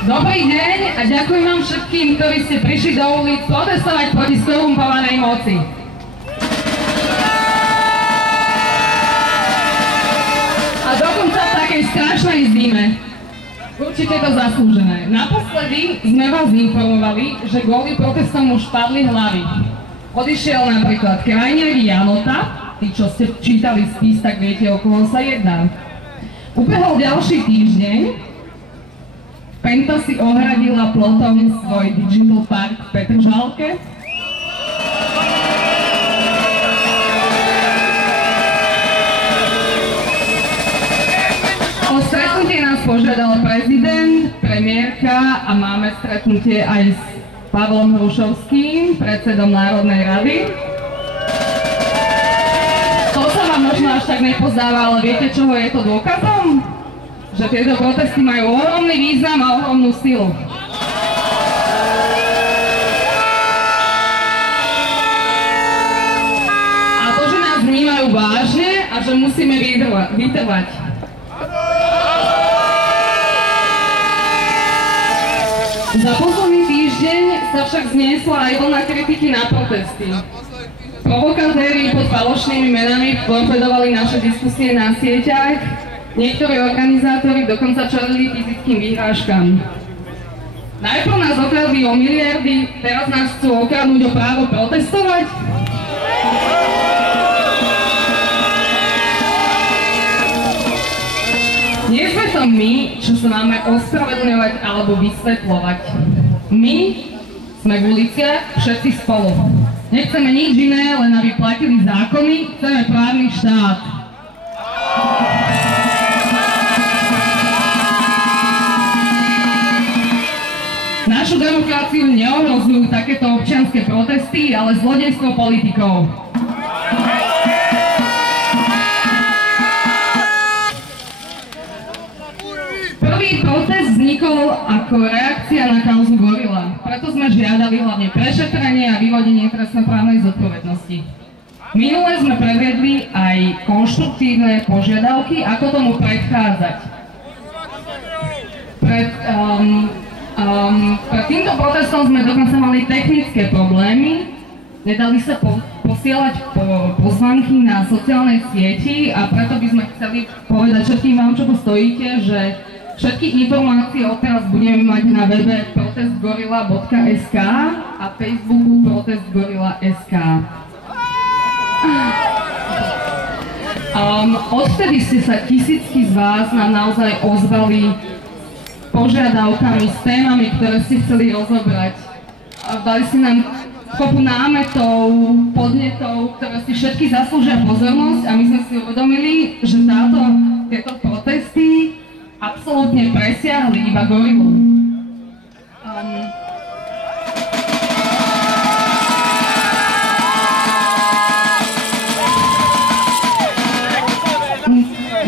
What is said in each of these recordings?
Dobrý deň a ďakujem vám všetkým, ktorí ste prišli do ulic protestovať proti skorumpovanej moci. A dokonca v takej strašnej zime. Určite to zaslúžené. Naposledy sme vás informovali, že kvôli protestom už padli hlavy. Odišiel napríklad krajniak Janota, tí, čo ste čítali spis, tak viete, o koho sa jedná. Ubehol ďalší týždeň, Penta si ohradila plotom svoj digital park v Petržalke. O stretnutie nás požiadal prezident, premiérka a máme stretnutie aj s Pavlom Hrušovským, predsedom Národnej rady. To sa vám možno až tak nepozdáva, ale viete, čoho je to dôkazom? Že tieto protesty majú ohromný význam a ohromnú silu. A to, že nás vnímajú vážne a že musíme vytrvať. Za posledný týždeň sa však zniesla aj vlna kritiky na protesty. Provokatéri pod falošnými menami torpedovali naše diskusie na sieťach. Niektorí organizátori dokonca čelili fyzickým vyhrážkam. Najprv nás okradli o miliardy, teraz nás chcú okradnúť o právo protestovať? Nie sme to my, čo sa máme ospravedlňovať alebo vysvetľovať. My sme v uliciach všetci spolu. Nechceme nič iné, len aby platili zákony, chceme právny štát. Našu demokraciu neohrozujú takéto občianske protesty, ale zlodejstvo politikov. Prvý protest vznikol ako reakcia na kauzu Gorila. Preto sme žiadali hlavne prešetrenie a vyvodenie trestnoprávnej zodpovednosti. Minule sme predvedli aj konštruktívne požiadavky, ako tomu predchádzať. Pred týmto protestom sme dokonca mali technické problémy. Nedali sa posielať pozvánky na sociálnej sieti a preto by sme chceli povedať všetkým vám, čo tu stojíte, že všetky informácie odteraz budeme mať na webe protestgorilla.sk a Facebooku protestgorilla.sk. Odtedy ste sa tisícky z vás nám naozaj ozvali požiadavkami, s témami, ktoré ste chceli rozobrať. Dali si nám kopu námetov, podnetov, ktoré si všetky zaslúžia pozornosť a my sme si uvedomili, že tieto protesty absolútne presiahli iba Gorilu.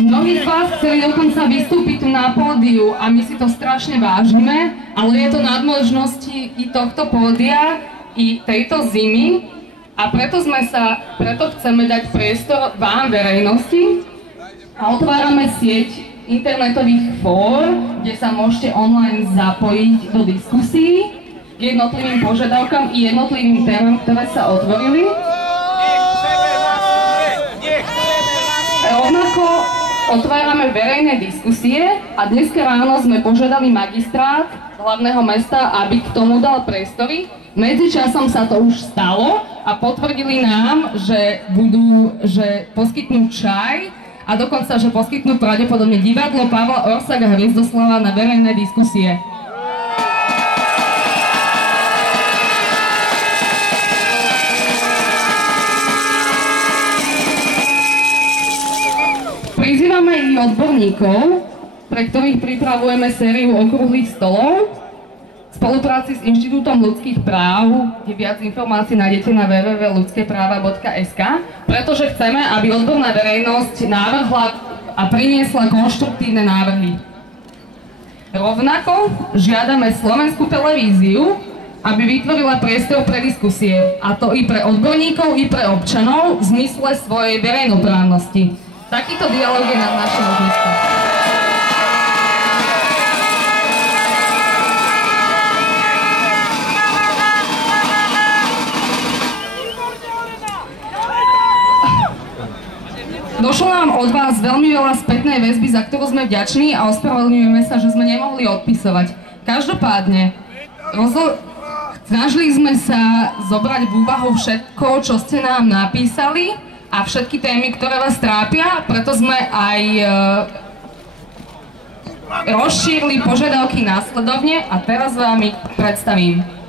Mnohí z vás chceli dokonca vystúpiť tu na pódiu a my si to strašne vážime, ale je to nad možnosti i tohto pódia, i tejto zimy a preto chceme dať priestor vám, verejnosti, a otvárame sieť internetových fór, kde sa môžete online zapojiť do diskusí k jednotlivým požiadavkám i jednotlivým témam, ktoré sa otvorili. Rovnako otvárame verejné diskusie a dneska ráno sme požiadali magistrát hlavného mesta, aby k tomu dal priestory. Medzičasom sa to už stalo a potvrdili nám, že poskytnú čaj a dokonca, že poskytnú pravdepodobne divadlo Pavla Orsága Hviezdoslava na verejné diskusie. Prizývame i odborníkov, pre ktorých pripravujeme sériu okrúhlych stolov v spolupráci s Inštitútom ľudských práv, kde viac informácií nájdete na www.ludskeprava.sk, pretože chceme, aby odborná verejnosť navrhla a priniesla konštruktívne návrhy. Rovnako žiadame Slovenskú televíziu, aby vytvorila priestor pre diskusie, a to i pre odborníkov, i pre občanov v zmysle svojej verejnoprávnosti. Takýto dialóg je nad našim ohniskom. došlo nám od vás veľmi veľa spätnej väzby, za ktorú sme vďační a ospravedlňujeme sa, že sme nemohli odpisovať. Každopádne, snažili sme sa zobrať v úvahu všetko, čo ste nám napísali a všetky témy, ktoré vás trápia, preto sme aj rozšírili požiadavky následovne a teraz vám ich predstavím.